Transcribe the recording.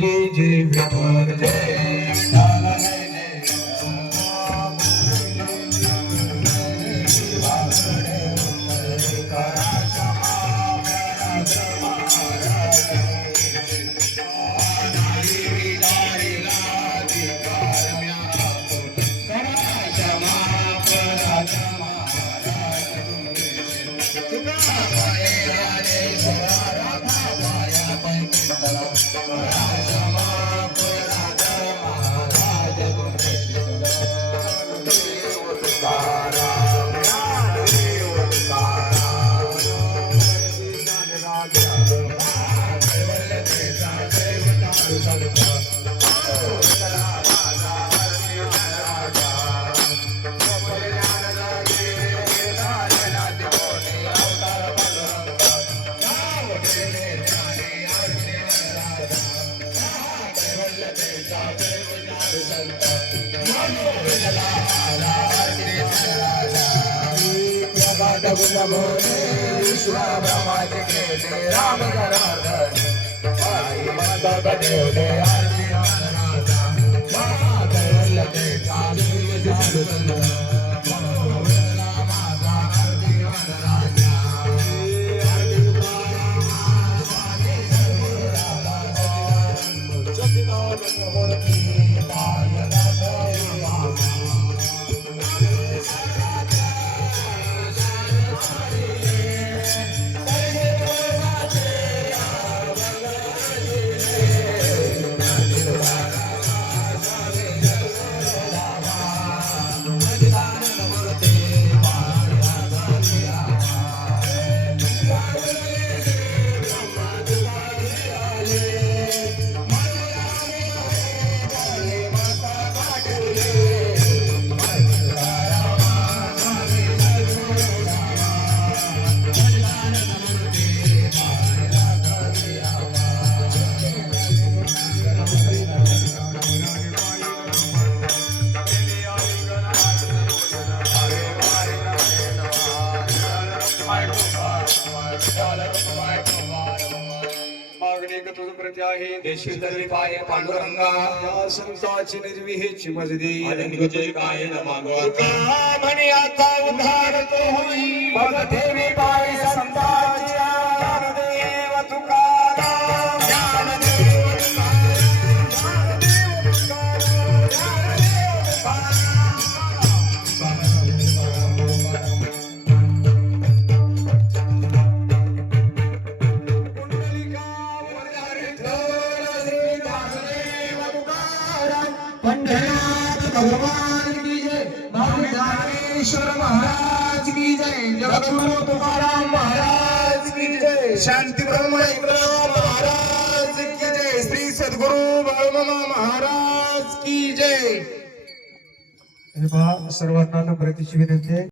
DJ, DJ, नमो विश्व ब्रह्माच केले राम आई माता बदेवले आरती महाराजा महादेवला ते चालू एक तुझ प्रती आहे देशील तरी पांडुरंगा या निर्विहेची मजदी आणि तुझे काय न मागवा म्हणे आता उधार भगवान की जय बाबू महाराज की जय जगदगुरु तुकाराम महाराज की जय शांति ब्रह्म महाराज की जय श्री सदगुरु बाळमामा महाराज की जय सर्वांना नम्रतेची